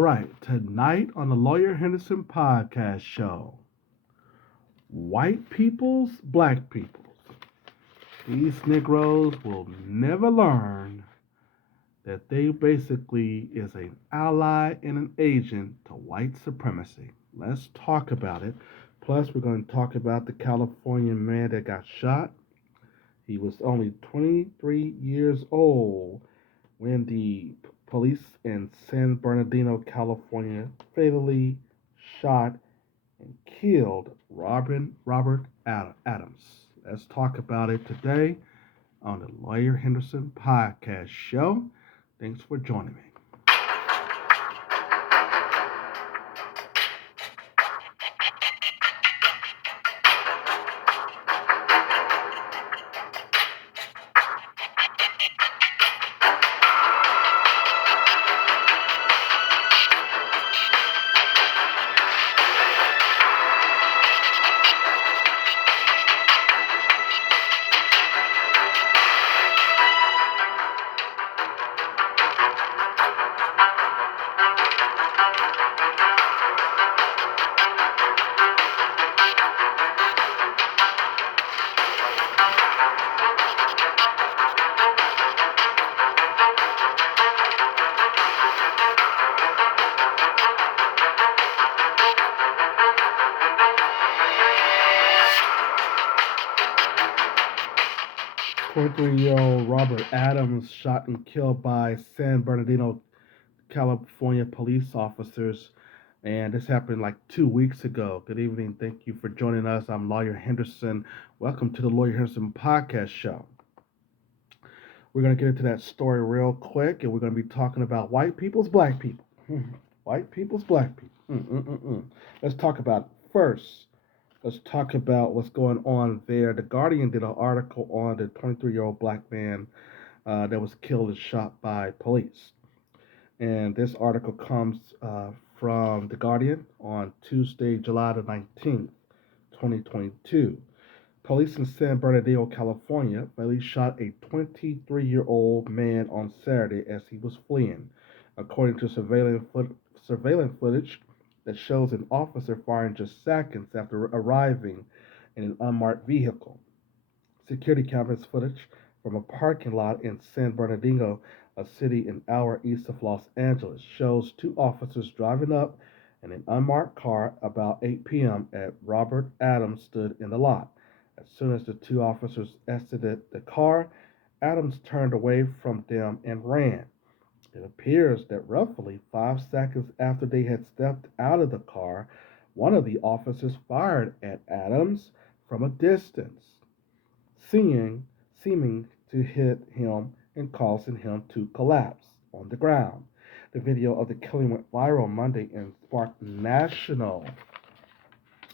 right, tonight on the Lawyer Henderson podcast show, white people's black people's. These Negroes will never learn that they basically is an ally and an agent to white supremacy. Let's talk about it. Plus, we're going to talk about the California man that got shot. He was only 23 years old when the police in San Bernardino, California, fatally shot and killed Robert Adams. Let's talk about it today on the Lawyer Henderson podcast show. Thanks for joining me. 23-year-old Robert Adams shot and killed by San Bernardino, California police officers. And this happened like 2 weeks ago. Good evening. Thank you for joining us. I'm Lawyer Henderson. Welcome to the Lawyer Henderson podcast show. We're going to get into that story real quick, and we're going to be talking about white people's black people. White people's black people. Let's talk about it. First. Let's talk about what's going on there. The Guardian did an article on the 23-year-old black man that was killed and shot by police. And this article comes from The Guardian on Tuesday, July the 19th, 2022. Police in San Bernardino, California, fatally shot a 23-year-old man on Saturday as he was fleeing, according to surveillance footage that shows an officer firing just seconds after arriving in an unmarked vehicle. Security cameras footage from a parking lot in San Bernardino, a city an hour east of Los Angeles, shows two officers driving up in an unmarked car about 8 p.m. at Robert Adams stood in the lot. As soon as the two officers exited the car, Adams turned away from them and ran. It appears that roughly 5 seconds after they had stepped out of the car, one of the officers fired at Adams from a distance, seeming to hit him and causing him to collapse on the ground. The video of the killing went viral Monday and sparked national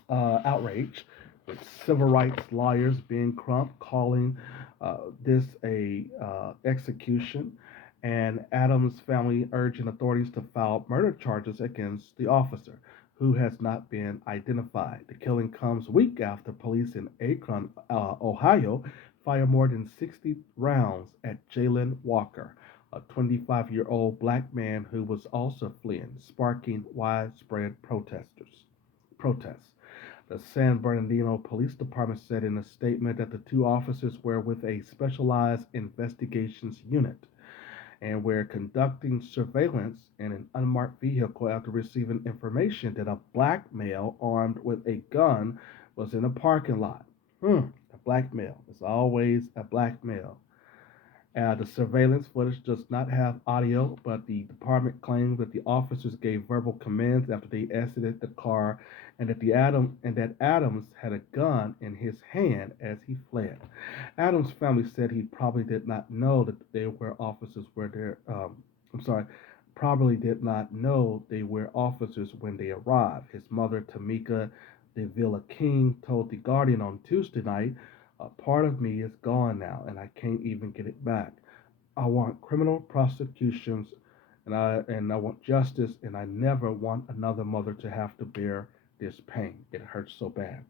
outrage, with civil rights lawyers Ben Crump calling this a execution, and Adams' family urging authorities to file murder charges against the officer, who has not been identified. The killing comes a week after police in Akron, Ohio, fired more than 60 rounds at Jalen Walker, a 25-year-old black man who was also fleeing, sparking widespread protests. The San Bernardino Police Department said in a statement that the two officers were with a specialized investigations unit and were conducting surveillance in an unmarked vehicle after receiving information that a black male armed with a gun was in a parking lot. A black male. It's always a black male. The surveillance footage does not have audio, but the department claims that the officers gave verbal commands after they exited the car, and that Adams had a gun in his hand as he fled. Adams' family said he probably did not know that they were officers were there. Probably did not know they were officers when they arrived. His mother, Tamika DeVilla King, told The Guardian on Tuesday night, "A part of me is gone now, and I can't even get it back. I want criminal prosecutions, and I want justice, and I never want another mother to have to bear this pain. It hurts so bad."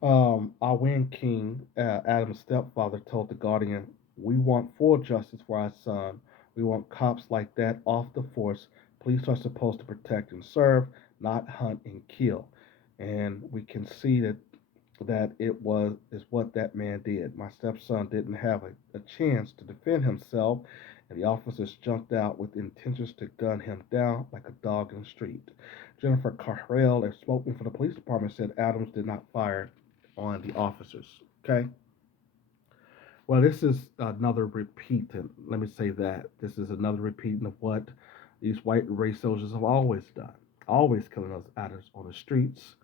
Alwyn King, Adam's stepfather, told The Guardian, "We want full justice for our son. We want cops like that off the force. Police are supposed to protect and serve, not hunt and kill. And we can see that it was is what that man did. My stepson didn't have a chance to defend himself, and the officers jumped out with intentions to gun him down like a dog in the street. Jennifer Carrell, a spokesman for the police department, said Adams did not fire on the officers. Okay. Well, this is another repeat, and let me say that this is another repeating of what these white race soldiers have always done, always killing us out on the streets.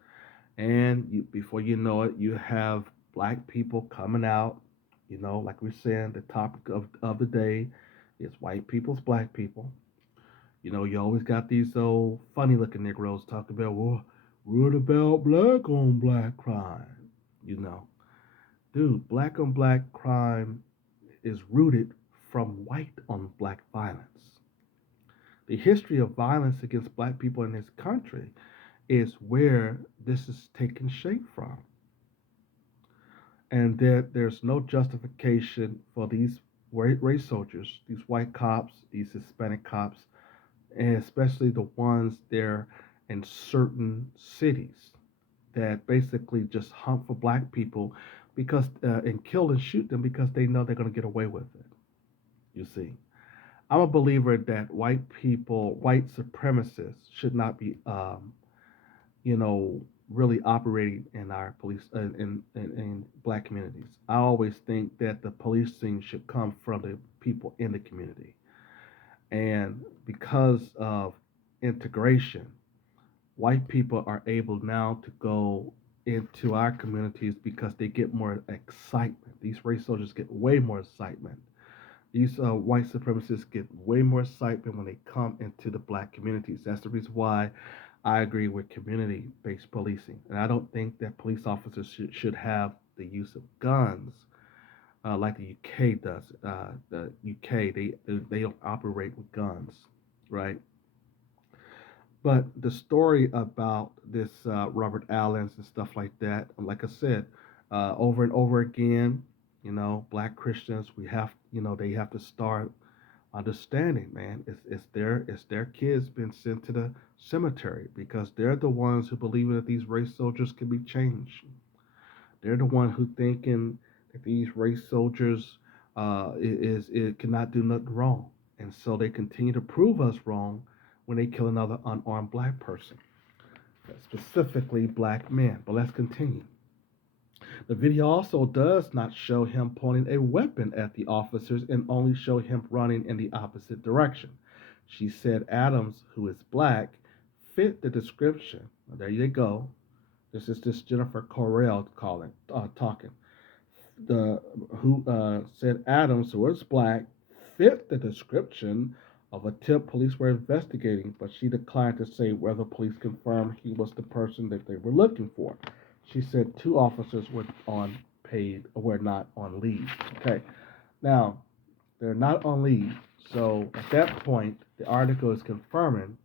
And before you know it, you have black people coming out. Like we're saying, the topic of the day is white people's black people. You always got these old funny looking Negroes talking about, well, what about black on black crime? You know, dude, black on black crime is rooted from white on black violence. The history of violence against black people in this country is where this is taking shape from. And there's no justification for these race soldiers, these white cops, these Hispanic cops, and especially the ones there in certain cities that basically just hunt for black people because and kill and shoot them because they know they're going to get away with it. You see, I'm a believer that white people, white supremacists, should not be, you know, really operating in our police in black communities. I always think that the policing should come from the people in the community, and because of integration, white people are able now to go into our communities because they get more excitement. These race soldiers get way more excitement. These white supremacists get way more excitement when they come into the black communities. That's the reason why I agree with community based policing. And I don't think that police officers should have the use of guns like the UK does. The UK, they don't operate with guns, right? But the story about this Robert Allen's and stuff like that, like I said, over and over again, black Christians, they have to start understanding, man. It's their kids been sent to the cemetery because they're the ones who believe that these race soldiers can be changed. They're the one who thinking that these race soldiers it cannot do nothing wrong, and so they continue to prove us wrong when they kill another unarmed black person, specifically black men. But let's continue. The video also does not show him pointing a weapon at the officers and only show him running in the opposite direction. She said Adams, who is black, fit the description. Now, there you go. This is just Jennifer Correll talking. The who said Adams, who is black, fit the description of a tip police were investigating, but she declined to say whether police confirmed he was the person that they were looking for. She said two officers were not on leave. Okay, now they're not on leave, so at that point, the article is confirming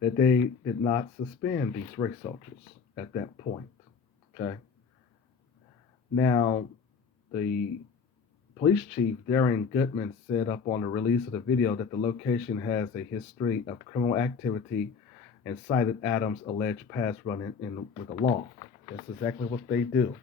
that they did not suspend these race soldiers at that point. Okay, now the police chief Darren Goodman said up on the release of the video that the location has a history of criminal activity and cited Adams' alleged past running in with the law. That's exactly what they do.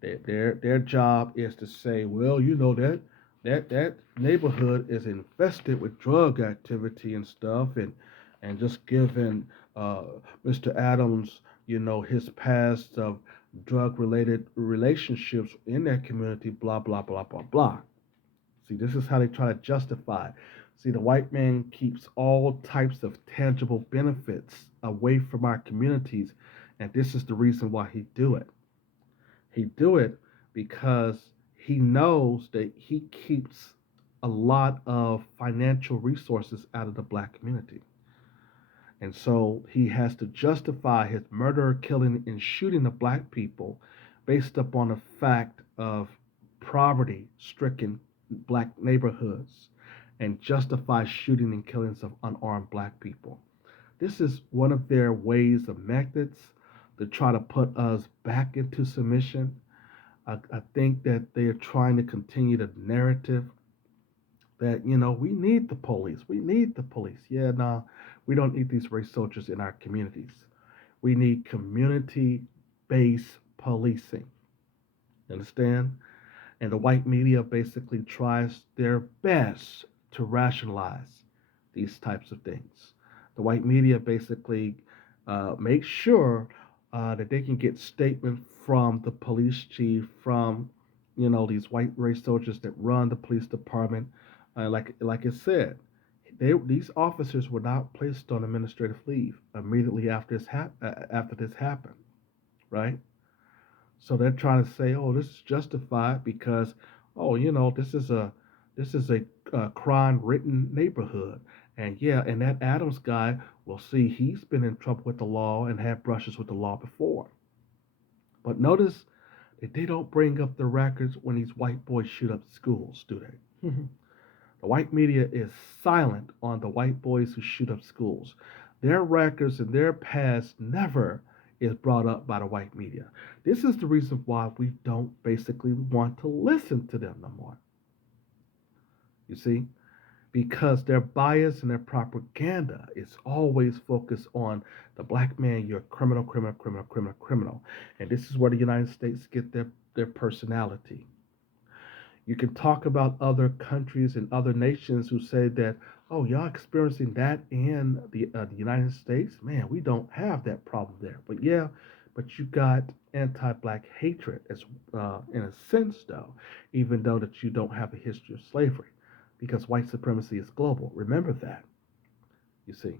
Their job is to say, well, that neighborhood is infested with drug activity and stuff, and just giving Mr. Adams, his past of drug related relationships in that community, blah blah blah blah blah. See, this is how they try to justify. See, the white man keeps all types of tangible benefits away from our communities, and this is the reason why he do it. He do it because he knows that he keeps a lot of financial resources out of the black community. And so he has to justify his murder, killing, and shooting of black people based upon the fact of poverty stricken black neighborhoods and justify shooting and killings of unarmed black people. This is one of their ways of methods to try to put us back into submission. I think that they are trying to continue the narrative that, we need the police. We need the police. Yeah, no, we don't need these race soldiers in our communities. We need community based policing. Understand? And the white media basically tries their best to rationalize these types of things. The white media basically makes sure that they can get statement from the police chief, from these white race soldiers that run the police department. Like I said, these officers were not placed on administrative leave immediately after this happened, right? So they're trying to say, oh, this is justified because, oh, this is a crime-ridden neighborhood, and yeah, and that Adams guy, well, see, he's been in trouble with the law and had brushes with the law before. But notice that they don't bring up the records when these white boys shoot up schools, do they? The white media is silent on the white boys who shoot up schools. Their records and their past never is brought up by the white media. This is the reason why we don't basically want to listen to them no more. You see? Because their bias and their propaganda is always focused on the black man, you're a criminal, criminal, criminal, criminal, criminal. And this is where the United States get their personality. You can talk about other countries and other nations who say that, oh, y'all experiencing that in the United States? Man, we don't have that problem there. But yeah, but you got anti-black hatred as in a sense, though, even though that you don't have a history of slavery, because white supremacy is global. Remember that, you see.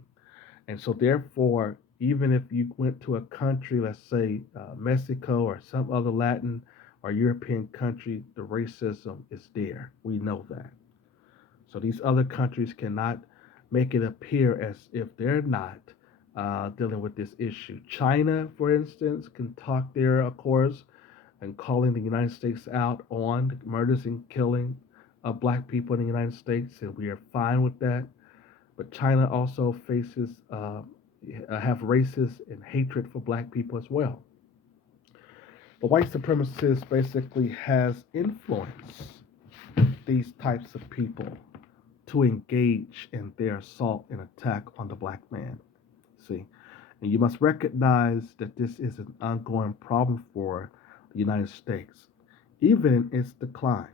And so, therefore, even if you went to a country, let's say Mexico or some other Latin or European country, the racism is there. We know that. So these other countries cannot make it appear as if they're not dealing with this issue. China, for instance, can talk there, of course, and calling the United States out on murders and killing of black people in the United States, and we are fine with that. But China also faces have racist and hatred for black people as well. The white supremacist basically has influenced these types of people to engage in their assault and attack on the black man. See, and you must recognize that this is an ongoing problem for the United States, even in its decline.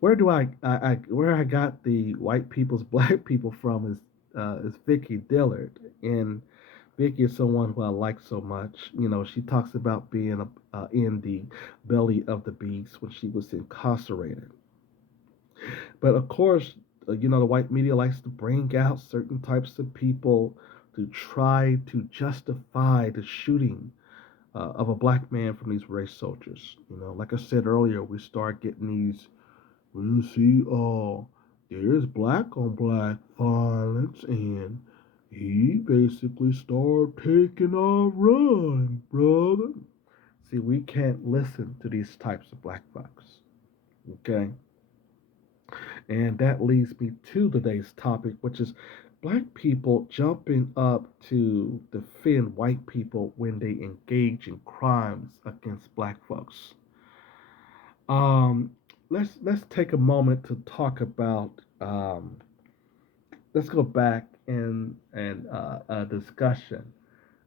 Where do where I got the white people's black people from is Vicky Dillard, and Vicky is someone who I like so much. She talks about being in the belly of the beast when she was incarcerated. But of course, the white media likes to bring out certain types of people to try to justify the shooting of a black man from these race soldiers. Like I said earlier, we start getting these. Well, you see, there's black on black violence, and he basically started taking a run, brother. See, we can't listen to these types of black folks, okay? And that leads me to today's topic, which is black people jumping up to defend white people when they engage in crimes against black folks. Um, let's take a moment to talk about. Let's go back in a discussion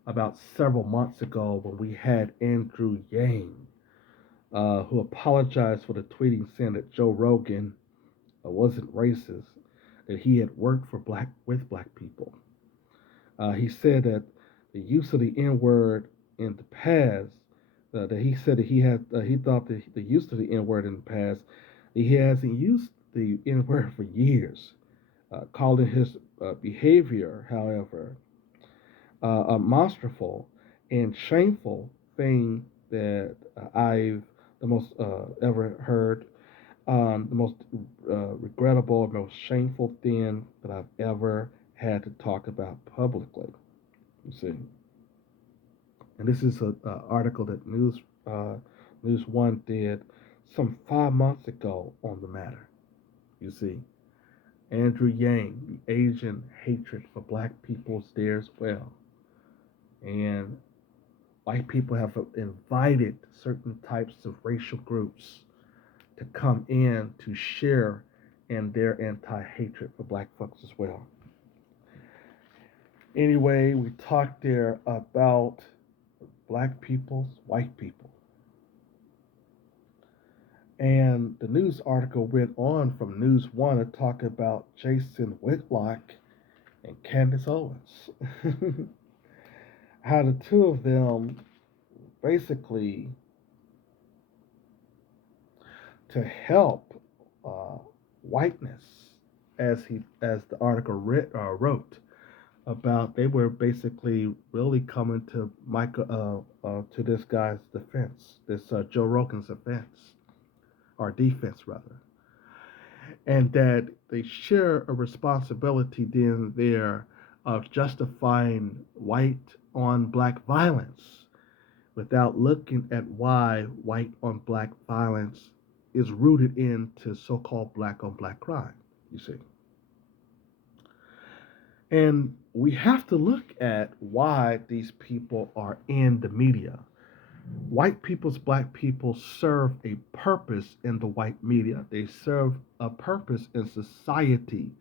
about several months ago when we had Andrew Yang, who apologized for the tweeting saying that Joe Rogan wasn't racist, that he had worked for black people. He said that the use of the N word in the past, that he said that he thought that the use of the N word in the past, he hasn't used the N word for years, calling his behavior, however, a monstrous and shameful thing that I've the most ever heard, the most regrettable, most shameful thing that I've ever had to talk about publicly. You see, and this is an article that News One did some 5 months ago on the matter. You see, Andrew Yang, the Asian hatred for black people is there as well, and white people have invited certain types of racial groups to come in to share in their anti-hatred for black folks as well. Anyway, we talked there about black people's white people. And the news article went on from News One to talk about Jason Whitlock and Candace Owens. How the two of them basically to help uh, whiteness, as the article wrote about, they were basically really coming to Michael to this guy's defense, this Joe Rogan's defense or defense rather, and that they share a responsibility then there of justifying white on black violence without looking at why white on black violence is rooted into so-called black on black crime, you see. And we have to look at why these people are in the media. White people's black people serve a purpose in the white media. They serve a purpose in society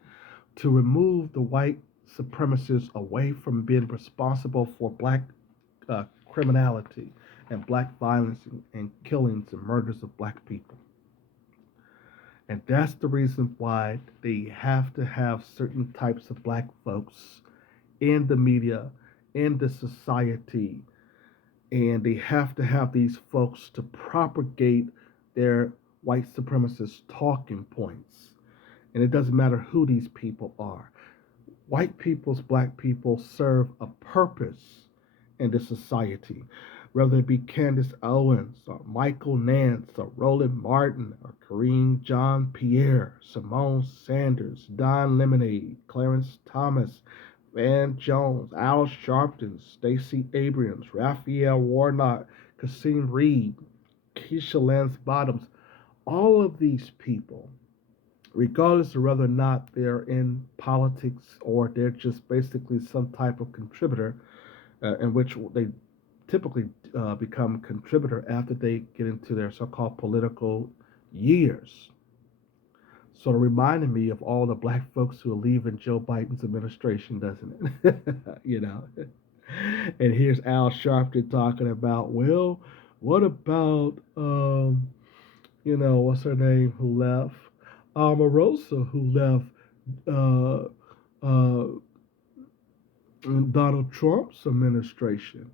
to remove the white supremacists away from being responsible for black criminality and black violence and killings and murders of black people. And that's the reason why they have to have certain types of black folks in the media, in the society, and they have to have these folks to propagate their white supremacist talking points. And it doesn't matter who these people are. White people's black people serve a purpose in this society, whether it be Candace Owens or Michael Nance or Roland Martin or Kareem John Pierre, Simone Sanders, Don Lemonade, Clarence Thomas, Van Jones, Al Sharpton, Stacey Abrams, Raphael Warnock, Kasim Reed, Keisha Lance Bottoms, all of these people, regardless of whether or not they're in politics or they're just basically some type of contributor, in which they typically become contributor after they get into their so-called political years. Sort of reminding me of all the black folks who are leaving Joe Biden's administration, doesn't it? You know. And here's Al Sharpton talking about, well, what about what's her name who left? Omarosa, who left uh, uh, Donald Trump's administration.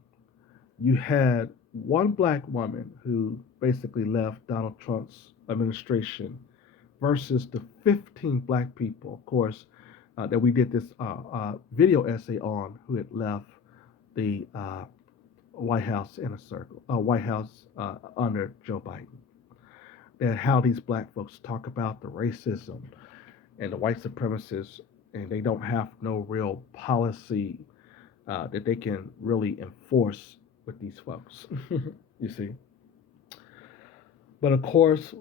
You had one black woman who basically left Donald Trump's administration versus the 15 black people, of course, that we did this video essay on, who had left the White House in a circle, White House under Joe Biden. And how these black folks talk about the racism and the white supremacists, and they don't have no real policy that they can really enforce with these folks. You see. But of course,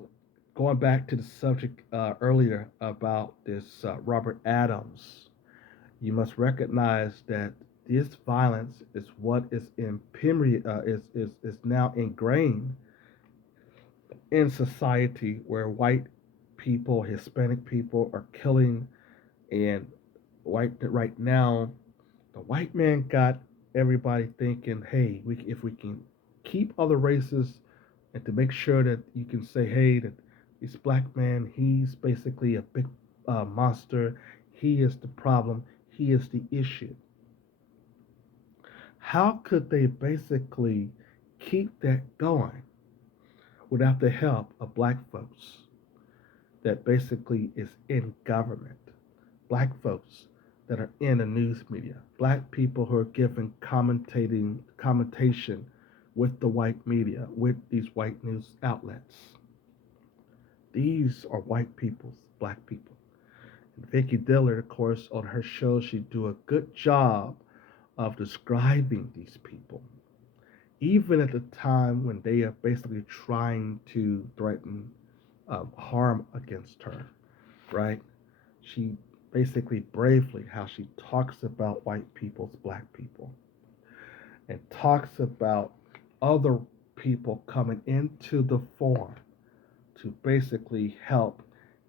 going back to the subject earlier about this Robert Adams, you must recognize that this violence is what is now ingrained in society, where white people, Hispanic people are killing, and right now, the white man got everybody thinking, hey, if we can keep other races, and to make sure that you can say, hey, that this black man, he's basically a big monster. He is the problem. He is the issue. How could they basically keep that going without the help of black folks that basically is in government? Black folks that are in the news media, black people who are given commentation with the white media, with these white news outlets. These are white people's black people. And Vicki Dillard, of course, on her show, she do a good job of describing these people, even at the time when they are basically trying to threaten harm against her, right? She basically bravely how she talks about white people's black people and talks about other people coming into the forum to basically help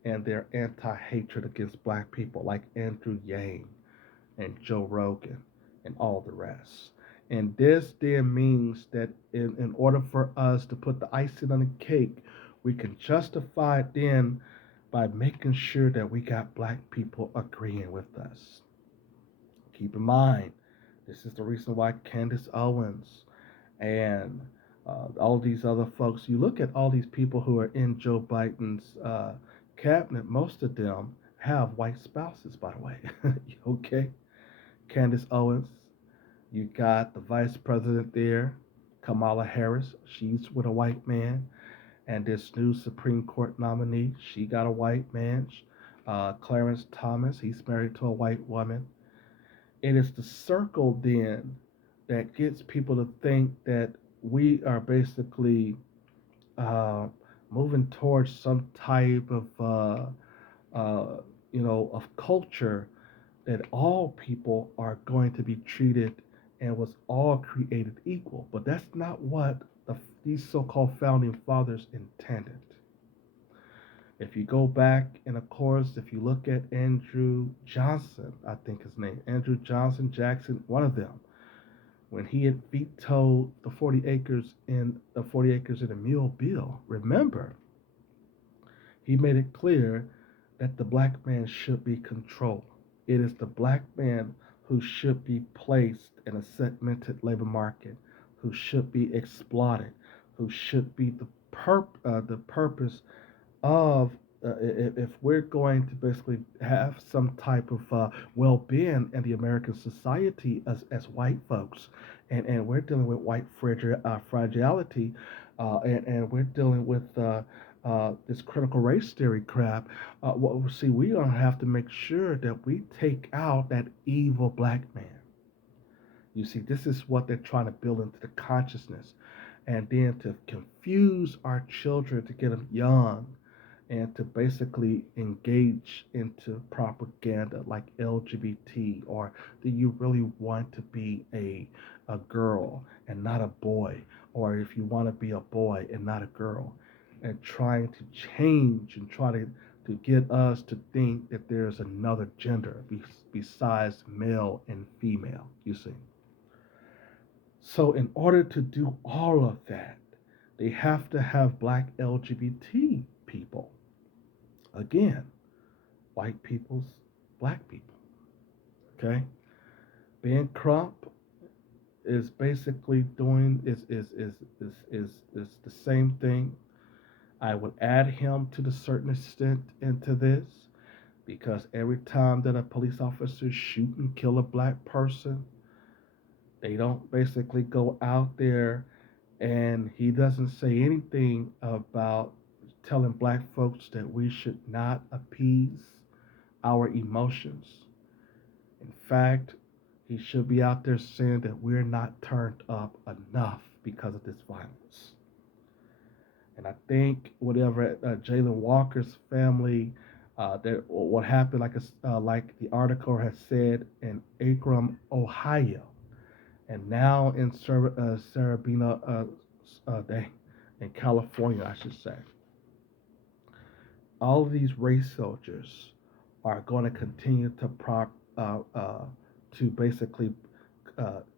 in their anti-hatred against black people, like Andrew Yang and Joe Rogan and all the rest. And this then means that in order for us to put the icing on the cake, we can justify it then by making sure that we got black people agreeing with us. Keep in mind, this is the reason why Candace Owens and all these other folks, you look at all these people who are in Joe Biden's cabinet, most of them have white spouses, by the way. Okay? Candace Owens, you got the vice president there, Kamala Harris, she's with a white man. And this new Supreme Court nominee, she got a white man. Clarence Thomas, he's married to a white woman. It is the circle then that gets people to think that we are basically uh, moving towards some type of of culture that all people are going to be treated and was all created equal. But that's not what these so-called founding fathers intended. If you go back, and of course, if you look at Andrew Johnson, I think his name, Andrew Johnson Jackson, one of them, when he had vetoed the 40 acres in the Mule bill, remember, he made it clear that the black man should be controlled. It is the black man who should be placed in a segmented labor market, who should be exploited, who should be the purpose of if we're going to basically have some type of well-being in the American society as white folks, and we're dealing with white fragility, and we're dealing with this critical race theory crap. Well, see, we're gonna have to make sure that we take out that evil black man. You see, this is what they're trying to build into the consciousness, and then to confuse our children to get them young and to basically engage into propaganda like LGBT, or do you really want to be a girl and not a boy, or if you want to be a boy and not a girl, and trying to change and try to get us to think that there's another gender besides male and female, you see. So in order to do all of that, they have to have black LGBT people. Again, white people's black people. Okay? Ben Crump is basically doing is the same thing. I would add him to the certain extent into this because every time that a police officer shoot and kill a black person, they don't basically go out there, and he doesn't say anything about telling black folks that we should not appease our emotions. In fact, he should be out there saying that we're not turned up enough because of this violence. And I think whatever Jalen Walker's family, that what happened, like the article has said in Akron, Ohio, and now in Sarabina, in California, I should say. All of these race soldiers are going to continue to basically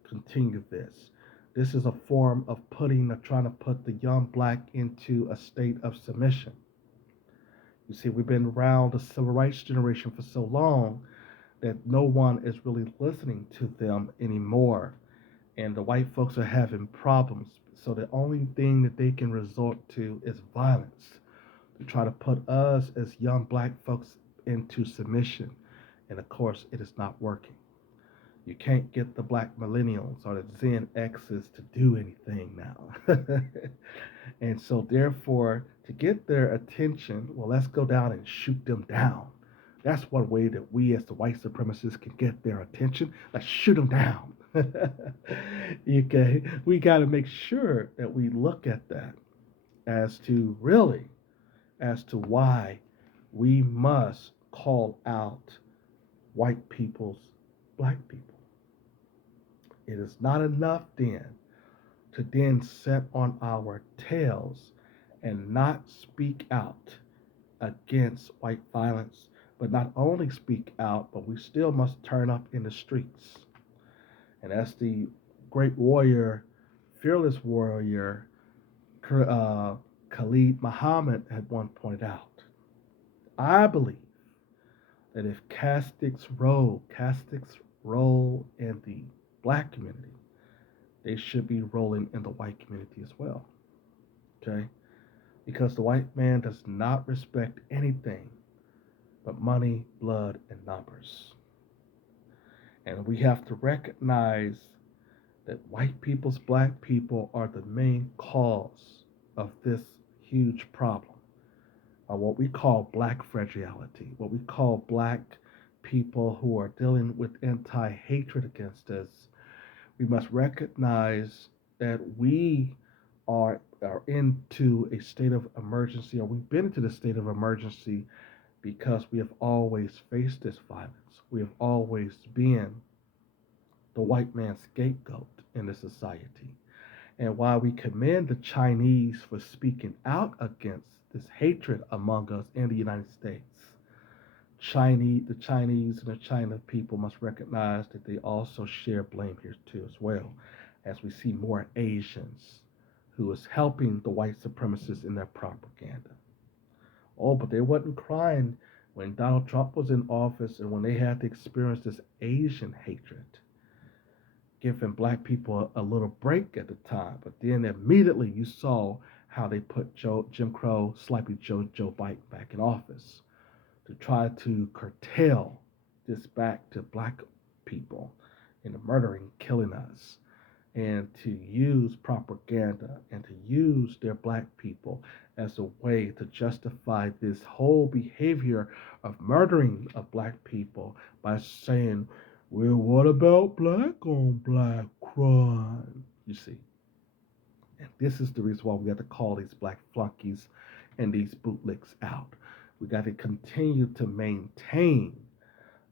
continue this. This is a form of trying to put the young black into a state of submission. You see, we've been around the civil rights generation for so long that no one is really listening to them anymore. And the white folks are having problems. So the only thing that they can resort to is violence to try to put us as young black folks into submission. And of course, it is not working. You can't get the black millennials or the Gen X's to do anything now. And so, therefore, to get their attention, well, let's go down and shoot them down. That's one way that we, as the white supremacists, can get their attention. Let's shoot them down. Okay, we got to make sure that we look at that as to really, as to why we must call out white people's black people. It is not enough then to then set on our tails and not speak out against white violence, but not only speak out, but we still must turn up in the streets. And as the great warrior, fearless warrior, uh, Khalid Muhammad had once pointed out, I believe that if Castics roll in the black community, they should be rolling in the white community as well. Okay? Because the white man does not respect anything but money, blood, and numbers. And we have to recognize that white people's black people are the main cause of this huge problem, what we call black fragility, what we call black people who are dealing with anti hatred against us. We must recognize that we are into a state of emergency, or we've been into the state of emergency because we have always faced this violence. We have always been the white man's scapegoat in the society. And while we commend the Chinese for speaking out against this hatred among us in the United States, the Chinese and the China people must recognize that they also share blame here too as well, as we see more Asians who is helping the white supremacists in their propaganda. Oh, but they wasn't crying when Donald Trump was in office and when they had to experience this Asian hatred, giving black people a little break at the time. But then immediately you saw how they put Jim Crow, Sleepy Joe Biden back in office to try to curtail this back to black people in the murdering, killing us, and to use propaganda and to use their black people as a way to justify this whole behavior of murdering of black people by saying, well, what about black on black crime? You see, and this is the reason why we got to call these black flunkies and these bootlicks out. We got to continue to maintain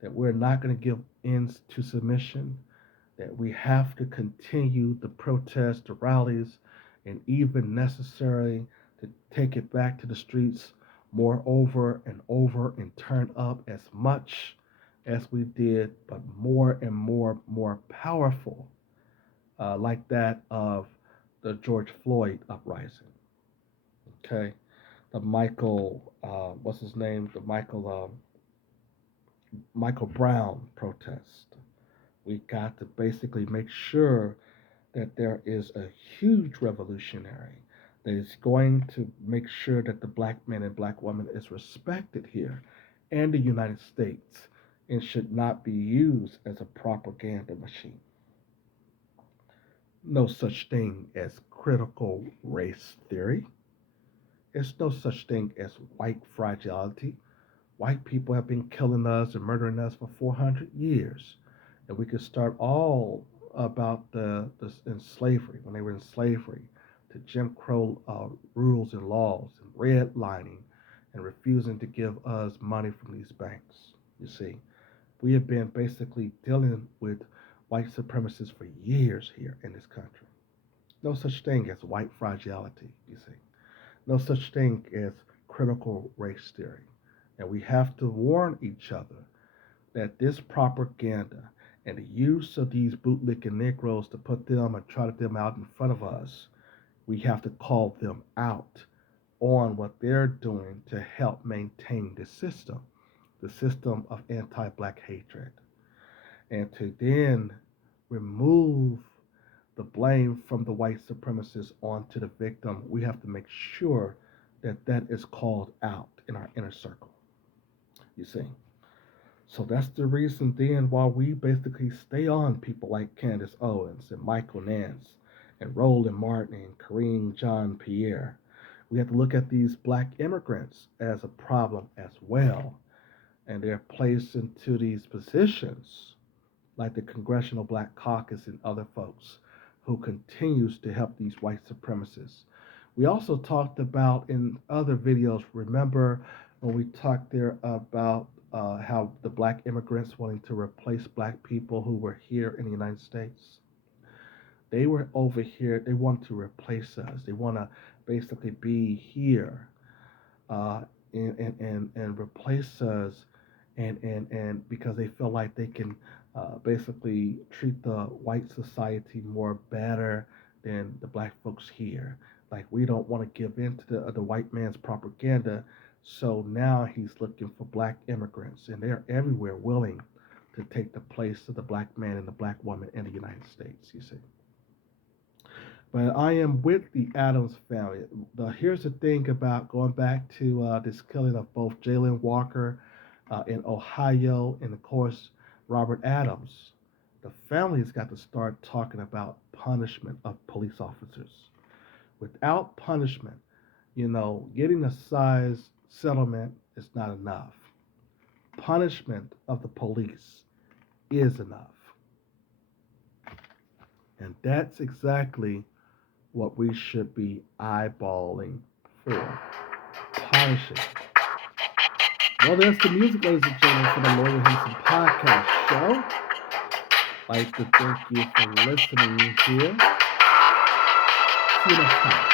that we're not going to give in to submission, that we have to continue the protests, the rallies, and even necessarily to take it back to the streets more over and turn up as much as we did, but more and more powerful, like that of the George Floyd uprising. Okay, the what's his name? The Michael Brown protest. We got to basically make sure that there is a huge revolutionary that is going to make sure that the black man and black woman is respected here and the United States and should not be used as a propaganda machine. No such thing as critical race theory. There's no such thing as white fragility. White people have been killing us and murdering us for 400 years. And we could start all about the in slavery, when they were in slavery, to Jim Crow rules and laws and redlining and refusing to give us money from these banks. You see, we have been basically dealing with white supremacists for years here in this country. No such thing as white fragility, you see. No such thing as critical race theory. And we have to warn each other that this propaganda and the use of these bootlicking Negroes to put them and trot them out in front of us, we have to call them out on what they're doing to help maintain the system of anti black hatred, and to then remove the blame from the white supremacists onto the victim. We have to make sure that that is called out in our inner circle, you see. So that's the reason then why we basically stay on people like Candace Owens and Michael Nance and Roland Martin and Kareem John Pierre. We have to look at these black immigrants as a problem as well. And they're placed into these positions like the Congressional Black Caucus and other folks who continues to help these white supremacists. We also talked about in other videos, remember when we talked there about how the black immigrants wanting to replace black people who were here in the United States? They were over here. They want to replace us. They want to basically be here, uh, and replace us, and because they feel like they can basically treat the white society more better than the black folks here. Like we don't want to give in to the white man's propaganda. So now he's looking for black immigrants, and they're everywhere willing to take the place of the black man and the black woman in the United States. You see. But I am with the Adams family. Here's the thing about going back to this killing of both Jalen Walker in Ohio and, of course, Robert Adams. The family's got to start talking about punishment of police officers. Without punishment, getting a size settlement is not enough. Punishment of the police is enough. And that's exactly what we should be eyeballing for. Punishing. Well, there's the music, ladies and gentlemen, for the Lawyer Henderson podcast show. I'd like to thank you for listening here. See you next time.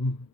Mm-hmm.